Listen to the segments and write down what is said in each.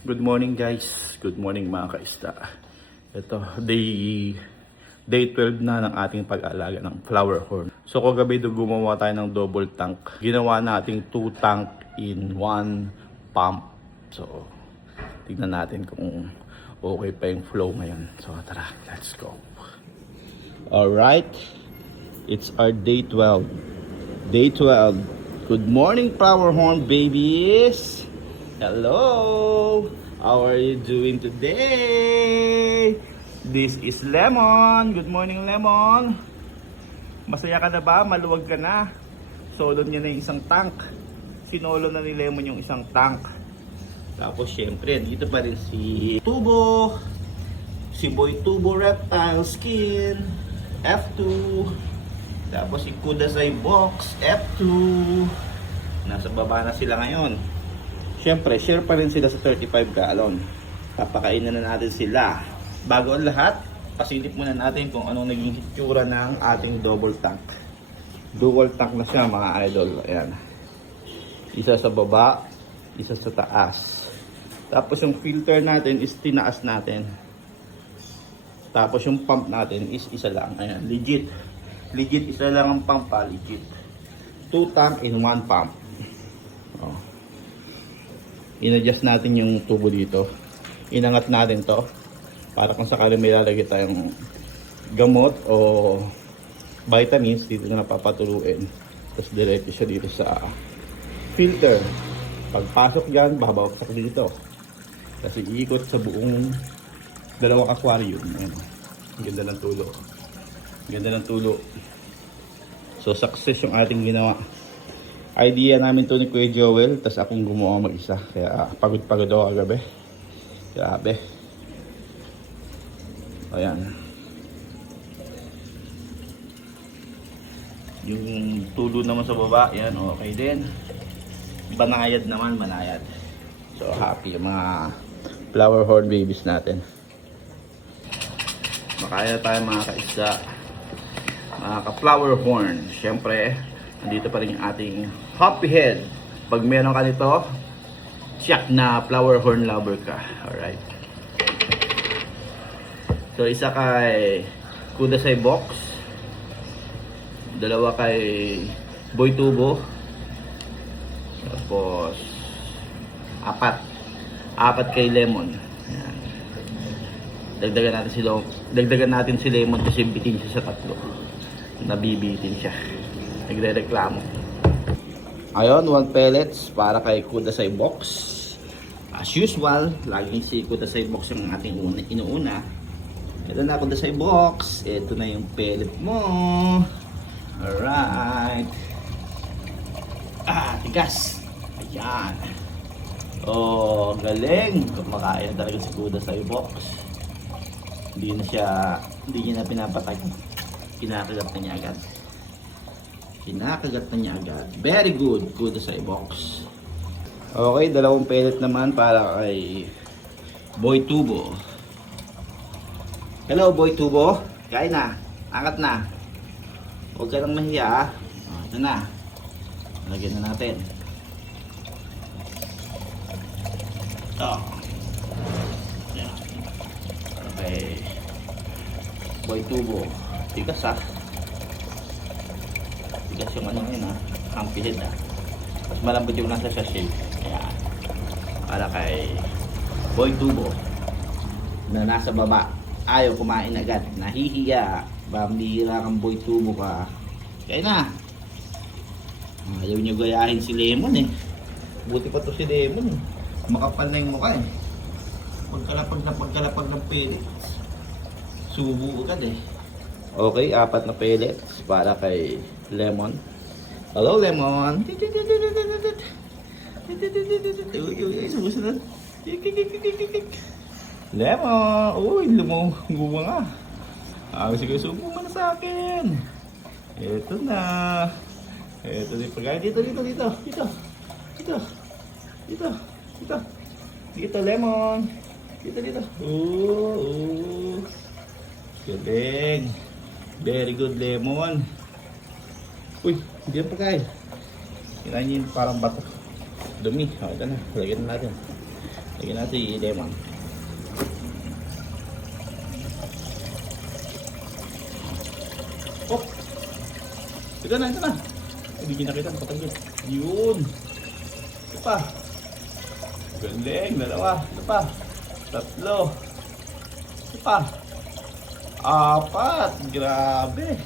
Good morning guys. Good morning mga kaista. Ito, day 12 na ng ating pag-aalaga ng flower horn. So kagabi gumawa tayo ng double tank. Ginawa nating 2 tank in 1 pump. So tignan natin kung okay pa yung flow ngayon. So tara, let's go. Alright, it's our day 12. Day 12. Good morning flower horn babies. Hello! How are you doing today? This is Lemon. Good morning, Lemon. Masaya ka na ba? Maluwag ka na? Solo niya na yung isang tank. Sinolo na ni Lemon yung isang tank. Tapos syempre, dito pa rin si Tubo. Si Boy Tubo Reptile Skin. F2. Tapos si Kudasai Box. F2. Nasa baba na sila ngayon. Siyempre, share pa rin sila sa 35 gallon. Papakainin na natin sila. Bago ang lahat, pasilip muna natin kung anong naging hitsura ng ating double tank. Dual tank na siya mga idol. Ayan. Isa sa baba, isa sa taas. Tapos yung filter natin is tinaas natin. Tapos yung pump natin is isa lang. Ayan, legit. Legit, isa lang ang pump pa, legit. 2 tank in 1 pump. Oh. In-adjust natin yung tubo dito. Inangat natin to para kung sakali may lalagay tayong gamot o vitamins dito na napapatuluin. Tapos diretso siya dito sa filter. Pagpasok dyan, babawagsak dito. Kasi iikot sa buong dalawang aquarium. Ayan. Ganda ng tulo. Ganda ng tulo. So success yung ating ginawa. Idea namin to ni Kuya Joel, tas akong gumawa mag-isa. Kaya pagod-pagod ako kagabi. Grabe. Ayan. Yung tulo naman sa baba, yan, okay din. Banayad naman, banayad. So happy yung mga flower horn babies natin. Makaya tayo mga kaisa. Mga ka-flower horn. Siyempre, andito pa rin yung ating happy head. Pag meron ka nito, siyak na flower horn lover ka. Alright. So, isa kay Kudasai Box. Dalawa kay Boy Tubo. Tapos, apat kay Lemon. Ayan. Dagdagan natin si Lemon kasi bitin siya sa tatlo. Nabibitin siya. Nagre-reklamo. Ayun, 1 pellets para kay Kudasai Box. As usual, laging si Kudasai Box yung ating inuuna. Ito na Kudasai Box. Ito na yung pellet mo. Alright. Tigas. Ayan. Oh, galing. Kumakain talaga si Kudasai Box. Hindi niya na pinapatay. Kinakagat na niya agad. Kinakagat na niya agad. Very good. Kudasai Box. Okay, 2 pellet naman para kay Boy Tubo. Hello Boy Tubo. Kain na. Angat na. Huwag ka nang mahiya. Ito na. Lagyan na natin. Ito. Yan. Okay. Boy Tubo. Tigas ha. Tigas yung ano yun ha. Hampihid ha. Mas malambot yung nasa sachet. Ayan. Para kay Boy Tubo. Na nasa baba. Ayaw kumain agad. Nahihiya. Bambira kang Boy Tubo ka. Kaya na. Ayaw nyo gayahin si Lemon eh. Buti pa to si Lemon eh. Makapal na yung mukha eh. Pagkalapag ng pellets. Subo agad eh. Okay, 4 na pellets para kay Lemon. Hello Lemon. Sumusunod. Lemon. Uy, lumunguwa nga. Sige, subo mo na sa akin. Ito na. Ito din pagkain. Dito. Dito, Lemon. Dito. Galing. Very good, Lemon. Uy, hindi yan pagkain. Kinain niya parang bato. Dumi. Ito na. Lagyan na natin. Lagyan natin yung lemon. Oh! Ito na, ito na. Bigyan na kita, patagin. Yun! Ito pa. Galing, dalawa. Ito pa. Tatlo. Ito pa. Apat. Grabe.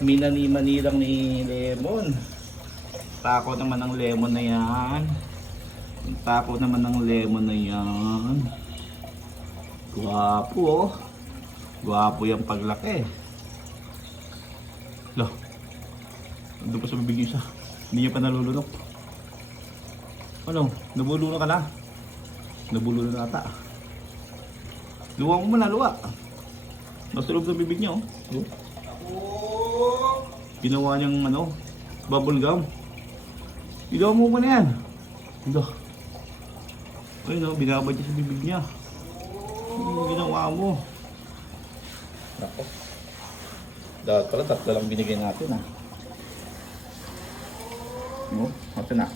Minani-mani lang ni lemon. Tako naman ng lemon na yan. Tako naman ng lemon na yan. Gwapo oh. Gwapo yung paglaki. Loh. Ando pa sa bibig niya isa. Hindi niya pa nalulunok. Ano? Nabulunok ka na? Nabulunok na ata. Luwa mo muna, luwa. Nasa loob ng bibig niya oh. Ginawa niyang ano, bubble gum. Ilaw mo muna yan. Ito. Ayun o, binabad niya sa bibig niya. Ano ginawa mo? Nako. Dapat pala tatlo lang binigay natin ha. No? Ito na.